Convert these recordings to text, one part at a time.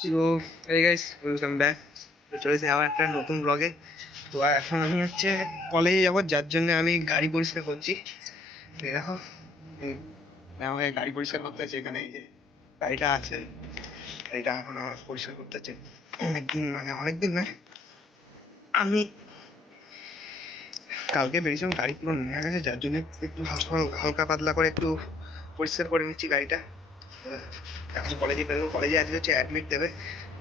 তো এই guys welcome back তো চলেছে আবার একটা নতুন ব্লগে তো এখন আমি হচ্ছে কলেজে যাব, যার জন্য আমি গাড়ি পরিষ্কার করছি। দেখো আমাকে গাড়ি পরিষ্কার করতে হচ্ছে এখানে, এই যে গাড়িটা আছে। গাড়িটা এখন আমার পরিষ্কার করতে আছে অনেকদিন মানে অনেকদিন নয়, আমি কালকে বেরিয়েছিলাম, গাড়ি পুরো নেওয়া গেছে, যার জন্য একটু হালকা হালকা পাতলা করে একটু পরিষ্কার করে নিচ্ছি গাড়িটা। এখন কলেজে বেরোবো কলেজে আজকে হচ্ছে অ্যাডমিট দেবে।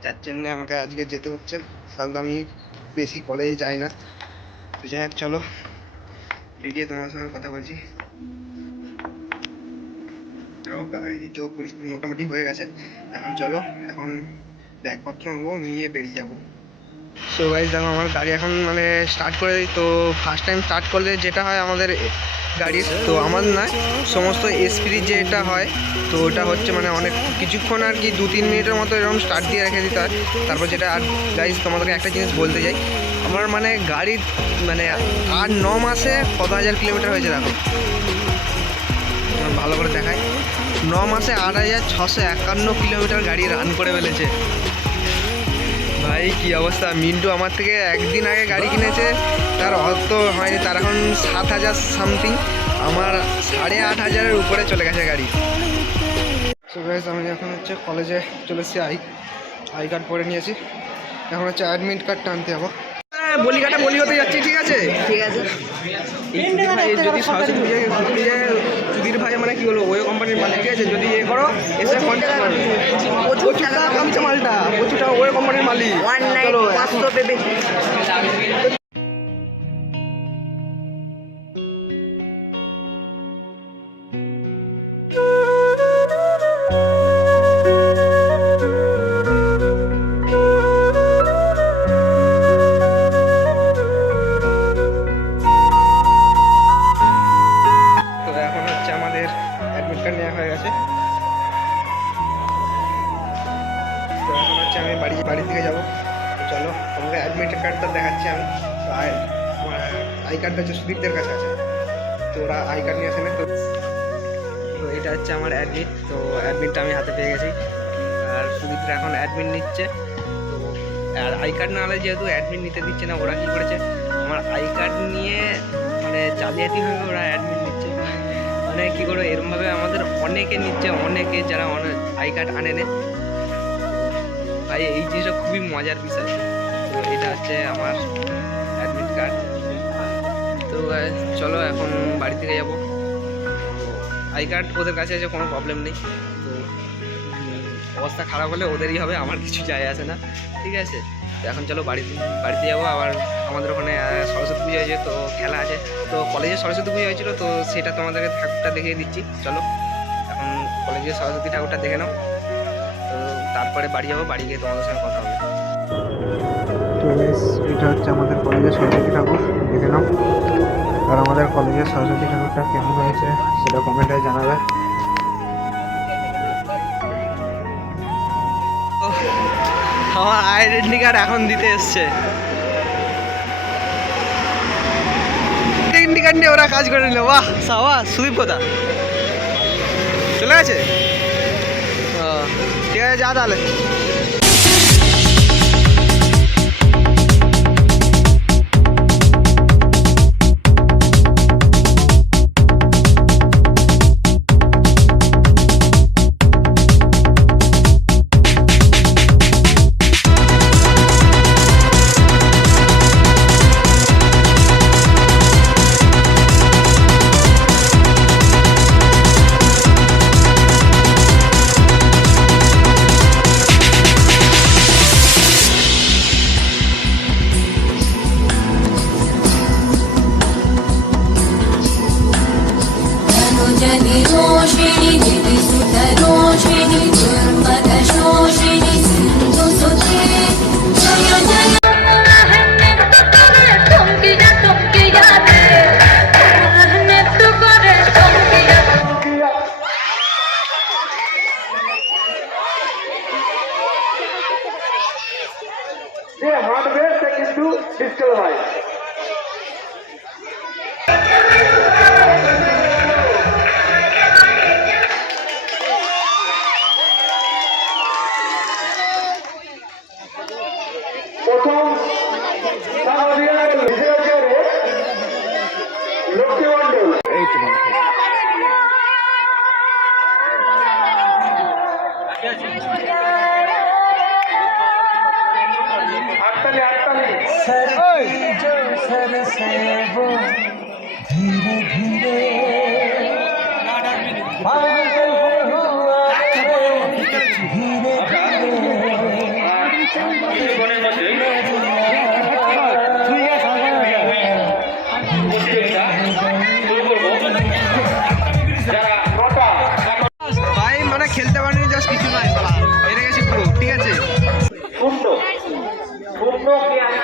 যার জন্য আমাকে আজকে যেতে হচ্ছে। কারণ আমি বেশি কলেজে যাই না। তো যাই হোক, চলো। ভিডিও তোমার সঙ্গে কথা বলছি। তো মোটামুটি হয়ে গেছে। এখন চলো, এখন ব্যাগপত্র নেব নিয়ে বেরিয়ে যাব। সো গাইজ দেখো, আমার গাড়ি এখন মানে স্টার্ট করে দিই। তো ফার্স্ট টাইম স্টার্ট করলে যেটা হয়, আমাদের গাড়ির, তো আমার না, সমস্ত এসপির যেটা হয়, তো ওটা হচ্ছে মানে অনেক কিছুক্ষণ আর কি দু তিন মিনিটের মতো এরকম স্টার্ট দিয়ে রেখে দিতে হয়। তারপর যেটা, আর গাইজ তোমাদেরকে একটা জিনিস বলতে চাই। আমার মানে গাড়ির মানে আর ন মাসে কত হাজার কিলোমিটার হয়েছে দেখো। ভালো করে দেখায় ন মাসে আট হাজার ছশো একান্ন কিলোমিটার গাড়ি রান করে ফেলেছে। ভাই, কি অবস্থা? মিন্টু আমার থেকে একদিন আগে গাড়ি কিনেছে। তার অত হয়নি তার এখন সাত হাজার সামথিং আমার সাড়ে আট হাজারের উপরে চলে গেছে গাড়ি। আমি এখন হচ্ছে কলেজে চলে এসেছি আই আই কার্ড পরে নিয়েছি। এখন হচ্ছে অ্যাডমিট কার্ড টানতে যাব। বলি কাটা বলি হতে যাচ্ছি ঠিক আছে? ঠিক আছে। যদি সরস্বতী পুজোয় যায় চুদির ভাই মানে কি হলো ওই কোম্পানির মালিক ঠিক আছে? যদি এ করো এসে কন্ট্যাক্ট প্রচুর টাকা কামছে মালটা প্রচুর টাকা ওই কোম্পানির মালিক। চলো পাঁচশো পেবে হচ্ছে, আমি বাড়ি বাড়ি থেকে যাব। চলো, তোমাকে অ্যাডমিট কার্ডটা দেখাচ্ছি আমি। আই আমার আই কার্ডটা হচ্ছে সুদীপদের কাছে আছে। তো ওরা আই কার্ড নিয়ে আসে না, তো তো এটা হচ্ছে আমার অ্যাডমিট তো অ্যাডমিটটা আমি হাতে পেয়ে গেছি। আর সুদীপরা এখন অ্যাডমিট নিচ্ছে। তো, আর আই কার্ড না হলে যেহেতু অ্যাডমিট নিতে দিচ্ছে না, ওরা কী করেছে? আমার আই কার্ড নিয়ে মানে জালিয়াতি হয়ে ওরা অ্যাডমিট নিচ্ছে। মানে কী করে এরমভাবে আমাদের অনেকে নিচ্ছে, অনেকে যারা অনেক আই কার্ড আনে ভাই এই জিনিসটা খুবই মজার বিষয়। তো এটা হচ্ছে আমার অ্যাডমিট কার্ড তো চলো এখন বাড়ি থেকে যাব। আই কার্ড ওদের কাছে আছে, কোনো প্রবলেম নেই। তো অবস্থা খারাপ হলে ওদেরই হবে, আমার কিছু যায় আসে না। ঠিক আছে? তো এখন চলো বাড়িতে বাড়িতে যাব। আবার আমাদের ওখানে সরস্বতী পুজো হয়েছে, তো খেলা আছে। তো কলেজে সরস্বতী পুজো হয়েছিল, তো সেটা তোমাদেরকে ঠাকুরটা দেখিয়ে দিচ্ছি। চলো, এখন কলেজে সরস্বতী ঠাকুরটা দেখে নাও। তারপরে বাড়ি যাব বাড়ি গিয়ে তোমাদের সঙ্গে কথা হবে। তো এটা হচ্ছে আমাদের কলেজের সরস্বতী ঠাকুর দেখে নাও। আর আমাদের কলেজের সরস্বতী ঠাকুরটা কেমন হয়েছে সেটা কমেন্টে জানাবে। আমার আইডেন্টি কার্ড এখন দিতে এসছে। আইডেন্টি কার্ড নিয়ে ওরা কাজ করে নিল। বাহ সাবা সুদীপ কোথা? চলে গেছে? ঠিক আছে যা তাহলে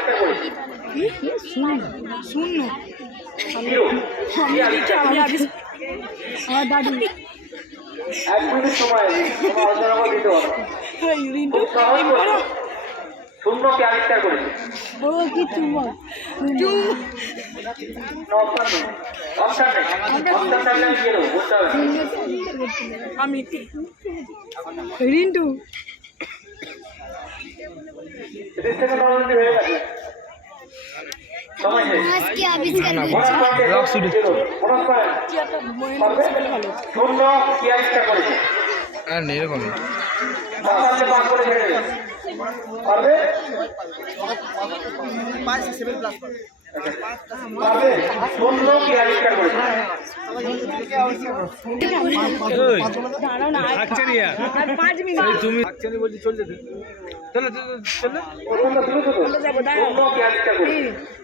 কে আবিষ্কার করেছে শূন্য। আমার দাদু এক মিনিট সময় করে দিতে রিন্টু। শূন্য করেছে ও কি চুম্বক। আমি হয়ে গেছে। কে আবিষ্কার করেছে। আর ছেড়ে দেবে পারবে পারবে পাঁচ মিনিট তুমি প্রথমটা শুরু তো তো? শূন্য কে আবিষ্কার করেছে? আমার নামটা বলে দিন ধর দিয়ে আসবে না শূন্য কে আবিষ্কার করেছিল না কি চল তোমাদের পারবে শূন্য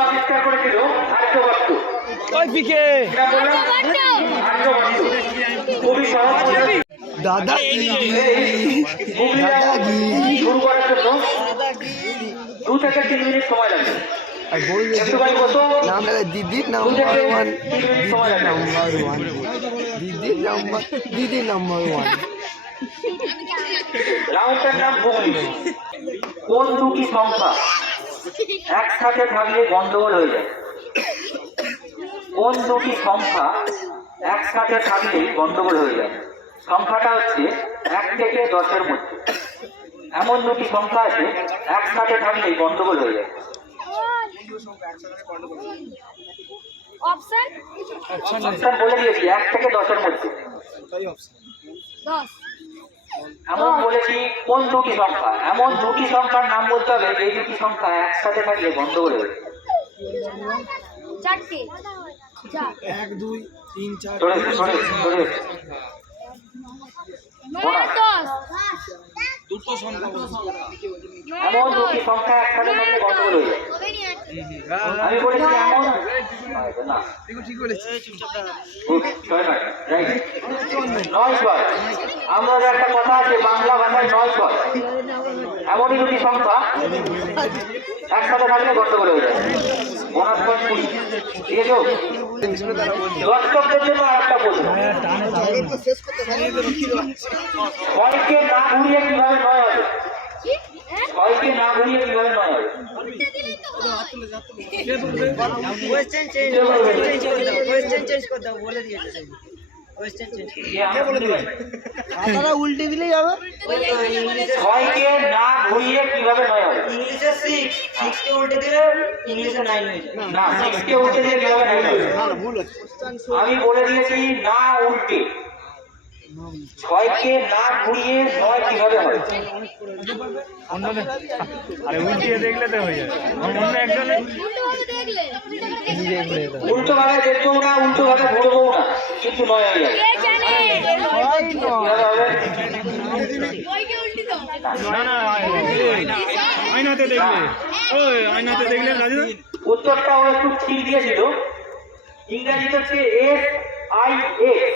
আবিষ্কার করেছিল আর্যভট্ট ওই পিকে। কিনা খুবই সহজ দাদাগিরি দাদাগিরি শুরু করার জন্য দু থেকে তিন মিনিট সময় লাগবে। ওয়ান দিদির ওয়ান দিদির নাম্বার দিদির নাম্বার ওয়ান রাউন্ডটার নাম বগলি কোন দুটি সংখ্যা একসাথে থাকলে গন্ডগোল হয়ে যায়? কোন দুটি সংখ্যা একসাথে থাকলেই গন্ডগোল হয়ে যায়? সংখ্যাটা হচ্ছে এক থেকে দশের মধ্যে এমন দুটি সংখ্যা আছে একসাথে থাকলেই গন্ডগোল হয়ে যায় অপশন অপশন বলে দিয়েছি এক থেকে দশের মধ্যে এমন বলেছি কোন দুটি সংখ্যা এমন দুটি সংখ্যার নাম বলতে হবে এই দুটি সংখ্যা একসাথে থাকলে গন্ডগোল হয়ে যায় চারটে এমন দুটি সংখ্যা একসাথে থাকলে গন্ডগোল হয়ে যায় আমি বলেছি এমন না। ঠিক বলেছি। নয়, ছয়। আমাদের একটা কথা আছে বাংলা ভাষায় নয় ছয়। এমনই দুটি সংখ্যা একসাথে থাকলে গন্ডগোল হয়ে যায়। বোনাস পয়েন্ট কুড়ি ঠিক আছে দর্শকদের জন্য একটা প্রশ্ন ছয়কে না ঘুরিয়ে কীভাবে নয় হবে ছয়কে না ঘুরিয়ে কীভাবে নয় হবে কে বলে দিবেন আপনারা উল্টে দিলেই হবে। ছয়কে না ঘুরিয়ে কীভাবে নয় হবে? ইংলিশে সিক্স কে উল্টে দিলে ইংলিশে নাইন হয়ে যায় না উল্টে কীভাবে নয় হবে আমি বলে দিয়েছি না উল্টে। ছয়কে না ঘুরিয়ে নয় কীভাবে হয় আরে উল্টিয়ে দেখলে তো হয়ে যাবে। অন্য একজনে? উল্টো ভাবে দেখব না উল্টো ভাবে ঘুরবো না। কিন্তু নয় হয়ে যাবে না না আয়নাতে দেখলে। ওই আয়নাতে দেখলে রাজু? উত্তরটা ও একটু ঠিক দিয়েছিল। ইংরাজিতে হচ্ছে এস আই এস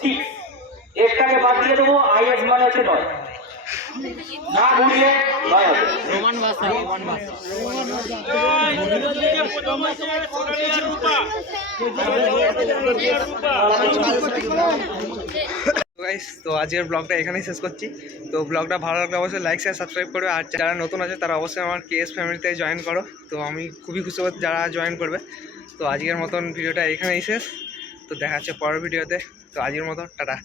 সিক্স এসটাকে বাদ দিয়ে দেবো আই এস মানে হচ্ছে নয়। না ঘুরিয়ে নয় হবে। গাইস তো আজকের ব্লগটা এখানেই শেষ করছি। তো ব্লগটা ভালো লাগলে অবশ্যই লাইক শেয়ার সাবস্ক্রাইব করবে। আর যারা নতুন আছে তারা অবশ্যই আমার কেএস ফ্যামিলিতে জয়েন করো। তো আমি খুবই খুশি হব যারা জয়েন করবে। তো আজকের মতন ভিডিওটা এখানেই শেষ। তো দেখা হচ্ছে পরের ভিডিওতে তো। আজকের মতো টাটা।